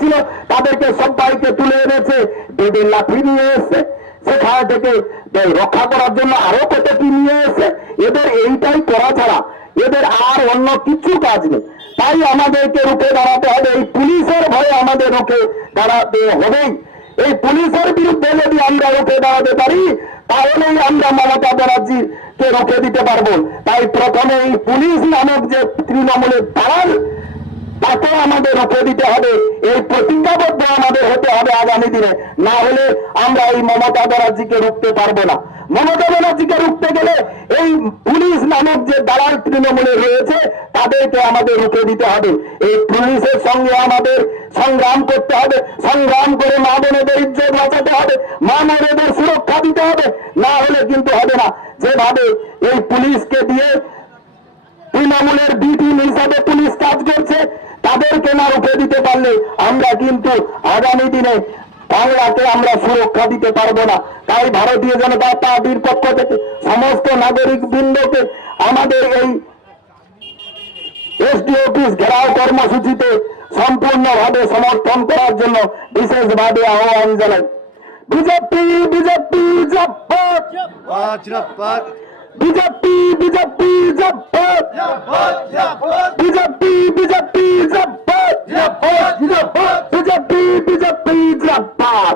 ছিল তাদেরকে সবাইকে তুলে এনেছে, বেদের লাঠি নিয়ে এসছে, সেখান থেকে রক্ষা করার জন্য আরো কত কি নিয়ে এসে। এদের এইটাই করা ছাড়া এদের আর অন্য কিছু কাজ নেই। তাই আমাদেরকে রুখে দাঁড়াতে হবে, এই পুলিশের ভয়ে আমাদের রুখে দাঁড়াতে হবেই। এই পুলিশের বিরুদ্ধে যদি আমরা রুখে দাঁড়াতে পারি তাহলেই আমরা মমতা ব্যানার্জিকে রুখে দিতে পারবো। তাই প্রথমে এই পুলিশ নামক যে তৃণমূলের দালাল তাকে আমাদের রুখে দিতে হবে, এই প্রতিজ্ঞাবদ্ধ আমাদের হতে হবে আগামী দিনে। না হলে আমরা এই মমতা ব্যানার্জিকে রুখতে পারবো না। মমতা ব্যানার্জিকে রুখতে গেলে এই পুলিশ নামক যে দালাল তৃণমূলে রয়েছে তাদেরকে আমাদের রুখে দিতে হবে। এই পুলিশের সঙ্গে আমাদের সংগ্রাম করতে হবে, সংগ্রাম করে মা বোনেদের ইজ্জত বাঁচাতে হবে, মা বোনেদের সুরক্ষা দিতে হবে। না হলে কিন্তু হবে না। যেভাবে এই পুলিশকে দিয়ে তৃণমূলের বি টিম হিসাবে পুলিশ কাজ করছে, তাদেরকে না রুখে দিতে পারলে আমরা কিন্তু আগামী দিনে বাংলাকে আমরা সুরক্ষা দিতে পারবো না। তাই ভারতীয় জনতা পার্টির পক্ষ থেকে সমস্ত নাগরিক বৃন্দকে আমাদের এই এসডি অফিস ঘেরাও কর্মসূচিতে সম্পূর্ণভাবে সমর্থন করার জন্য বিশেষভাবে আহ্বান জানাই। বিজেপি বিজেপি জিন্দাবাদ, বিজেপি বিজেপি জিন্দাবাদ, বিজেপি বিজেপি জিন্দাবাদ, বিজেপি বিজেপি জিন্দাবাদ।